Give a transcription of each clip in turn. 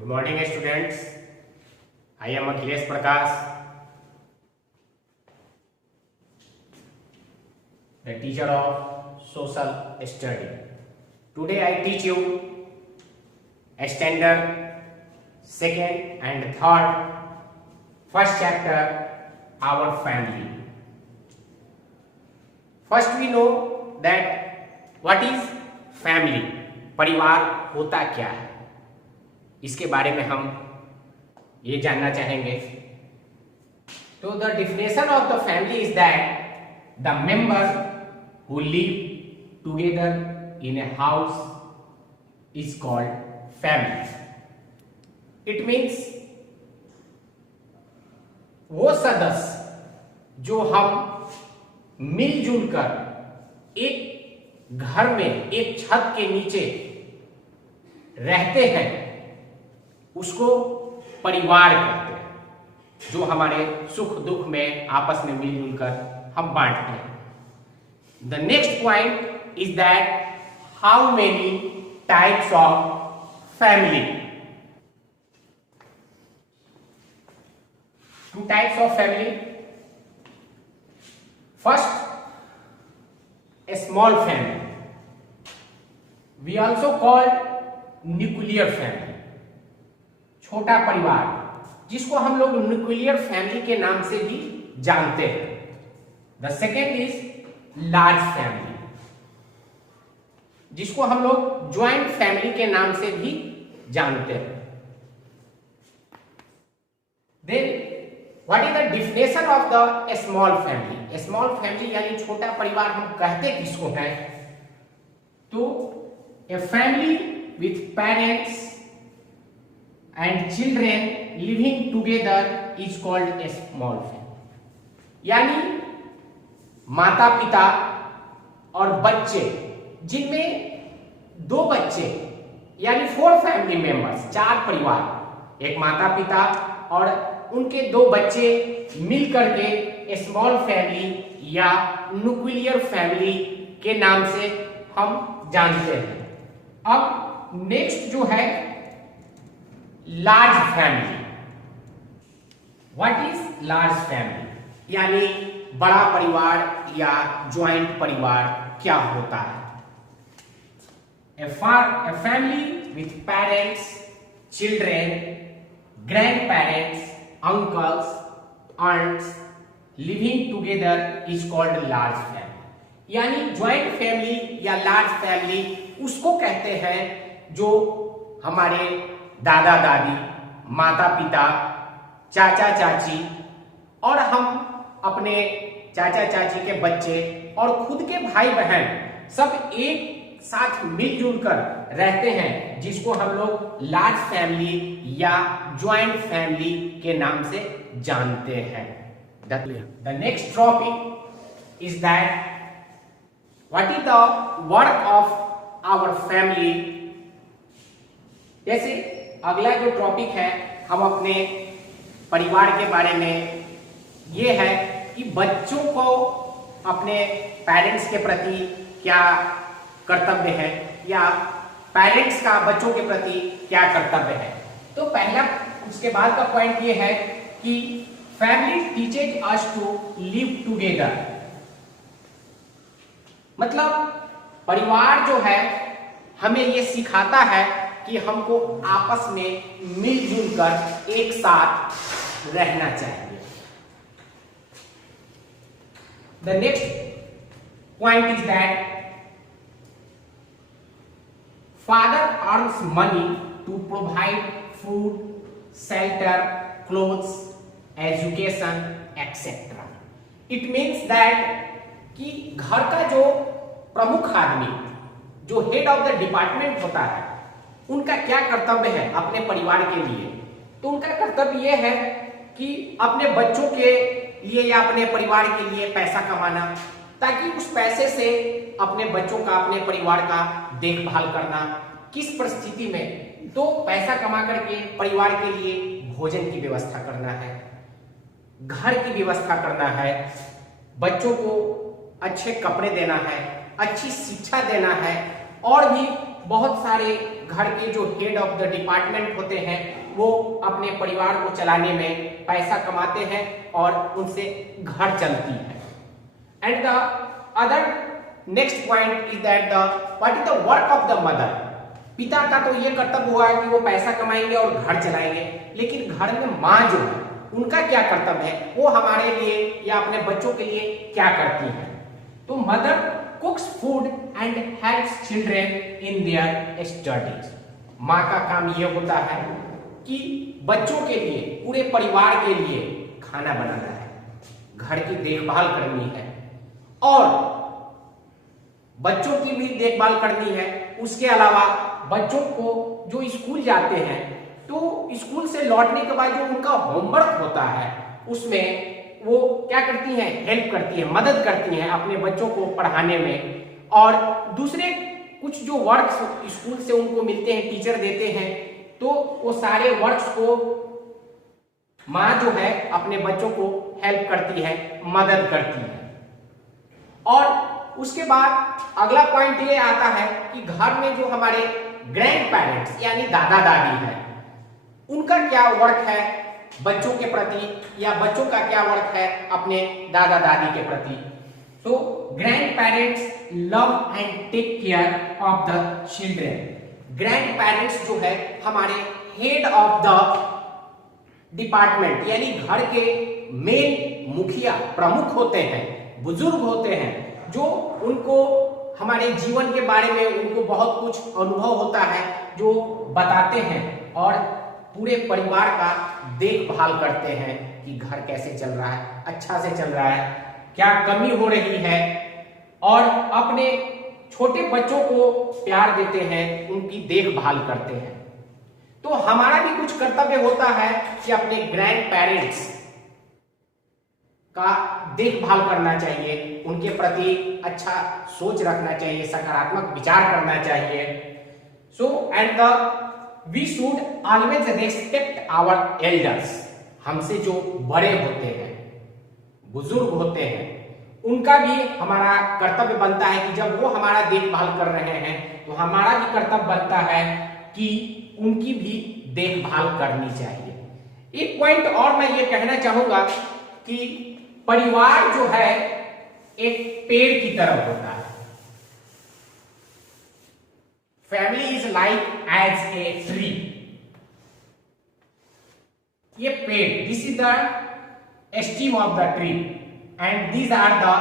Good morning, students. I am Akhilesh Prakash, the teacher of social study. Today I teach you standard second and third, first chapter, our family. First we know that what is family, परिवार होता क्या है, इसके बारे में हम ये जानना चाहेंगे. तो the definition of the family is that the member who live together in a house is called family. It means वो सदस्य जो हम मिलजुल कर एक घर में एक छत के नीचे रहते हैं उसको परिवार कहते हैं, जो हमारे सुख दुख में आपस में मिलजुल कर हम बांटते हैं. The next point is that how many types of family. Two types of family. First, a small family. We also call nuclear family. छोटा परिवार, जिसको हम लोग न्यूक्लियर फैमिली के नाम से भी जानते हैं. The second is large family, जिसको हम लोग ज्वाइंट फैमिली के नाम से भी जानते हैं. Then what is the definition of the small family. Small family यानी छोटा परिवार हम कहते किसको हैं? तो a family with parents and children living together is called a small family. यानी माता पिता और बच्चे, जिनमें दो बच्चे यानी 4 फैमिली मेंबर्स, 4 परिवार, एक माता पिता और उनके 2 बच्चे मिल करके स्मॉल फैमिली या न्यूक्लियर फैमिली के नाम से हम जानते हैं. अब नेक्स्ट जो है large family. What is large family? यानी बड़ा परिवार या ज्वाइंट परिवार क्या होता है? ए family with parents, children, grand parents, uncles, aunts living together is called large family. यानी ज्वाइंट फैमिली या लार्ज फैमिली उसको कहते हैं जो हमारे दादा दादी, माता पिता, चाचा चाची और हम अपने चाचा चाची के बच्चे और खुद के भाई बहन सब एक साथ मिलजुल कर रहते हैं, जिसको हम लोग लार्ज फैमिली या ज्वाइंट फैमिली के नाम से जानते हैं. The next topic is that what is the work of our family. जैसे अगला जो टॉपिक है हम अपने परिवार के बारे में, ये है कि बच्चों को अपने पेरेंट्स के प्रति क्या कर्तव्य है या पेरेंट्स का बच्चों के प्रति क्या कर्तव्य है. तो पहला उसके बाद का पॉइंट ये है कि family teaches us to live together. मतलब परिवार जो है हमें ये सिखाता है कि हमको आपस में मिलजुल कर एक साथ रहना चाहिए. The next point is that father earns money to provide food, shelter, clothes, education, etc. It means that कि घर का जो प्रमुख आदमी, जो हेड ऑफ द डिपार्टमेंट होता है, उनका क्या कर्तव्य है अपने परिवार के लिए. तो उनका कर्तव्य यह है कि अपने बच्चों के लिए या अपने परिवार के लिए पैसा कमाना, ताकि उस पैसे से अपने बच्चों का, अपने परिवार का देखभाल करना, किस परिस्थिति में तो पैसा कमा करके परिवार के लिए भोजन की व्यवस्था करना है, घर की व्यवस्था करना है, बच्चों को अच्छे कपड़े देना है, अच्छी शिक्षा देना है और भी बहुत सारे घर के जो हेड ऑफ द डिपार्टमेंट होते हैं वो अपने परिवार को चलाने में पैसा कमाते हैं और उनसे घर चलती है। And the other next point is that what is the work of the mother. पिता का तो ये कर्तव्य हुआ कि वो पैसा कमाएंगे और घर चलाएंगे, लेकिन घर में माँ जो है उनका क्या कर्तव्य है, वो हमारे लिए या अपने बच्चों के लिए क्या करती है। तो mother कुक्स food and helps children in their studies. माँ का काम ये होता है कि बच्चों के लिए, पूरे परिवार के लिए खाना बनाना है, घर की देखभाल करनी है और बच्चों की भी देखभाल करनी है। उसके अलावा बच्चों को जो स्कूल जाते हैं तो स्कूल से लौटने के बाद जो उनका होमवर्क होता है उसमें वो क्या करती हैं, हेल्प करती हैं, मदद करती हैं अपने बच्चों को पढ़ाने में। और दूसरे कुछ जो वर्क्स स्कूल से उनको मिलते हैं, टीचर देते हैं, तो वो सारे वर्क्स को माँ जो है अपने बच्चों को हेल्प करती है, मदद करती है। और उसके बाद अगला पॉइंट ये आता है कि घर में जो हमारे ग्रैंड पेरेंट्स यानी दादा दादी है, उनका क्या वर्क है बच्चों के प्रति, या बच्चों का क्या वर्क है अपने दादा दादी के प्रति। तो grandparents love and take care of the children. Grandparents जो है हमारे हेड ऑफ द डिपार्टमेंट यानी घर के मेन मुखिया, प्रमुख होते हैं, बुजुर्ग होते हैं, जो उनको हमारे जीवन के बारे में उनको बहुत कुछ अनुभव होता है, जो बताते हैं और पूरे परिवार का देखभाल करते हैं कि घर कैसे चल रहा है, अच्छा से चल रहा है, क्या कमी हो रही है, और अपने छोटे बच्चों को प्यार देते हैं, उनकी देखभाल करते हैं। तो हमारा भी कुछ कर्तव्य होता है कि अपने ग्रैंड पेरेंट्स का देखभाल करना चाहिए, उनके प्रति अच्छा सोच रखना चाहिए, सकारात्मक विचार करना चाहिए। So and we should always respect our elders. हमसे जो बड़े होते हैं, बुजुर्ग होते हैं, उनका भी हमारा कर्तव्य बनता है कि जब वो हमारा देखभाल कर रहे हैं तो हमारा भी कर्तव्य बनता है कि उनकी भी देखभाल करनी चाहिए। एक पॉइंट और मैं ये कहना चाहूंगा कि परिवार जो है एक पेड़ की तरह होता है। Family is like as a tree. ये पेड़, this is the stem of the tree and these are the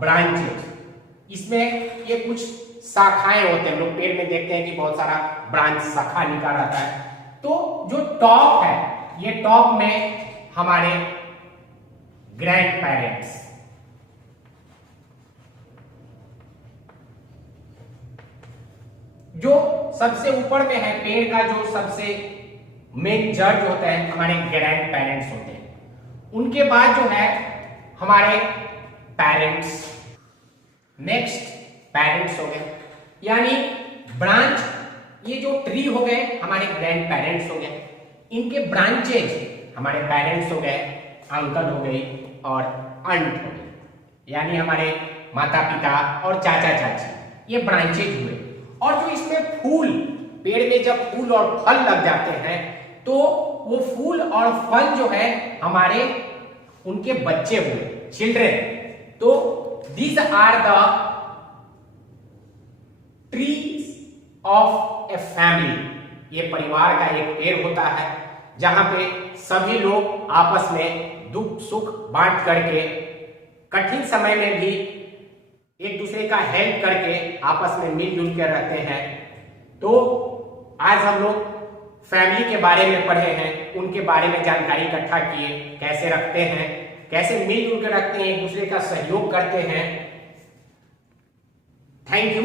branches. इसमें ये कुछ शाखाएं होते हैं, हम लोग पेड़ में देखते हैं कि बहुत सारा ब्रांच, शाखा निकाल आता है। तो जो टॉप है, ये टॉप में हमारे ग्रैंड पेरेंट्स, जो सबसे ऊपर में है पेड़ का, जो सबसे मेन जड़ जो होता है हमारे ग्रैंड पेरेंट्स होते हैं। उनके बाद जो है हमारे पेरेंट्स, नेक्स्ट पेरेंट्स हो गए, यानी ब्रांच, ये जो ट्री हो गए हमारे ग्रैंड पेरेंट्स हो गए, इनके ब्रांचेज हमारे पेरेंट्स हो गए, अंकल हो गई और आंट हो गई, यानी हमारे माता पिता और चाचा चाची, ये ब्रांचेज हुए। और जो इसमें फूल, पेड़ में जब फूल और फल लग जाते हैं तो वो फूल और फल जो है हमारे उनके बच्चे हुए, चिल्ड्रन। तो these are the trees of a family. ये परिवार का एक पेड़ होता है जहां पे सभी लोग आपस में दुख सुख बांट करके, कठिन समय में भी एक दूसरे का हेल्प करके आपस में मिलजुल कर रहते हैं। तो आज हम लोग फैमिली के बारे में पढ़े हैं, उनके बारे में जानकारी इकट्ठा किए, कैसे रखते हैं, कैसे मिलजुल कर रखते हैं, एक दूसरे का सहयोग करते हैं। Thank you.